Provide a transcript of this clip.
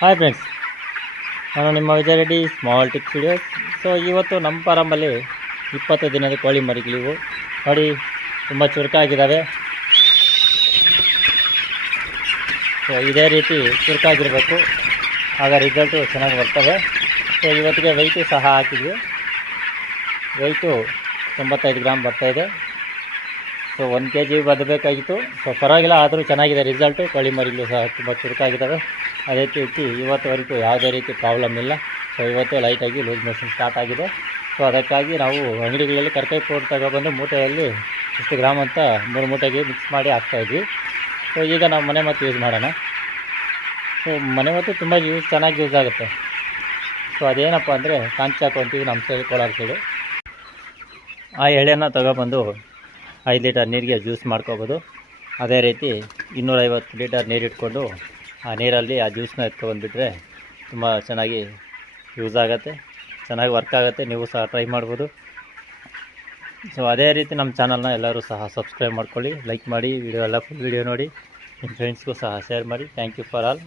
Hi friends ನಾನು ನಿಮ್ಮ Vijaya Reddy small tick videos so ಇವತ್ತು ನಮ್ಮ ಫಾರಮಲ್ಲಿ ಇಪ್ಪತ್ತು ದಿನದ ಕೋಳಿ ಮರಿಗಳಿವು. ನೋಡಿ, ತುಂಬ ಚುರುಕಾಗಿದ್ದಾವೆ. ಸೊ ಇದೇ ರೀತಿ ಚುರುಕಾಗಿರಬೇಕು. ಆಗ ರಿಸಲ್ಟು ಚೆನ್ನಾಗಿ ಬರ್ತವೆ. ಸೊ ಇವತ್ತಿಗೆ ವೆಯ್ಟು ಸಹ ಹಾಕಿದ್ವಿ. ವೆಯ್ಟು ತೊಂಬತ್ತೈದು ಗ್ರಾಮ್ ಬರ್ತಾಯಿದೆ ಸೊ ಒಂದು ಕೆ ಜಿ ಬದಬೇಕಾಗಿತ್ತು. ಸೊ ಪರವಾಗಿಲ್ಲ, ಆದರೂ ಚೆನ್ನಾಗಿದೆ ರಿಸಲ್ಟು ಕೋಳಿ ಮರಿಗಳು ಸಹ ತುಂಬ ಚುರುಕಾಗಿದ್ದಾವೆ. ಅದೇ ರೀತಿ ಇವತ್ತುವರೆಗೂ ಯಾವುದೇ ರೀತಿ ಪ್ರಾಬ್ಲಮ್ ಇಲ್ಲ. ಸೊ ಇವತ್ತು ಲೈಟಾಗಿ ಲೂಸ್ ಮೋಷನ್ ಸ್ಟಾರ್ಟ್ ಆಗಿದೆ. ಸೊ ಅದಕ್ಕಾಗಿ ನಾವು ಅಂಗಡಿಗಳಲ್ಲಿ ಕರ್ಕೈ ಪೌಡರ್ ತಗೊಬಂದು ಮೂಟೆಯಲ್ಲಿ ಇಷ್ಟು ಗ್ರಾಮ್ ಅಂತ ಮೂರು ಮೂಟೆಗೆ ಮಿಕ್ಸ್ ಮಾಡಿ ಹಾಕ್ತಾಯಿದ್ವಿ ಸೊ ಈಗ ನಾವು ಮನೆ ಮತ್ತು ಯೂಸ್ ಮಾಡೋಣ. ಸೊ ಮನೆ ಮತ್ತು ತುಂಬ ಯೂಸ್ ಚೆನ್ನಾಗಿ ಯೂಸ್ ಆಗುತ್ತೆ. ಸೊ ಅದೇನಪ್ಪ ಅಂದರೆ ಕಾಂಚಿ ಅಂತೀವಿ ನಮ್ಮ ಸೈಡ್ ಸೈಡು ಆ ಎಳೆನ ತಗೊಬಂದು ಐದು ಲೀಟರ್ ನೀರಿಗೆ ಜ್ಯೂಸ್ ಮಾಡ್ಕೋಬೋದು. ಅದೇ ರೀತಿ ಇನ್ನೂರೈವತ್ತು ಲೀಟರ್ ನೀರು ಇಟ್ಕೊಂಡು ಆ ನೀರಲ್ಲಿ ಆ ಜ್ಯೂಸ್ನ ಎತ್ಕೊಬಂದುಬಿಟ್ರೆ ತುಂಬ ಚೆನ್ನಾಗಿ ಯೂಸ್ ಆಗುತ್ತೆ, ಚೆನ್ನಾಗಿ ವರ್ಕ್ ಆಗುತ್ತೆ, ನೀವು ಸಹ ಟ್ರೈ ಮಾಡ್ಬೋದು. ಸೊ ಅದೇ ರೀತಿ ನಮ್ಮ ಚಾನಲ್ನ ಎಲ್ಲರೂ ಸಹ ಸಬ್ಸ್ಕ್ರೈಬ್ ಮಾಡ್ಕೊಳ್ಳಿ, ಲೈಕ್ ಮಾಡಿ ವಿಡಿಯೋ ಎಲ್ಲ ಫುಲ್ ವಿಡಿಯೋ ನೋಡಿ, ನಿಮ್ಮ ಫ್ರೆಂಡ್ಸ್ಗೂ ಸಹ ಶೇರ್ ಮಾಡಿ. Thank you for all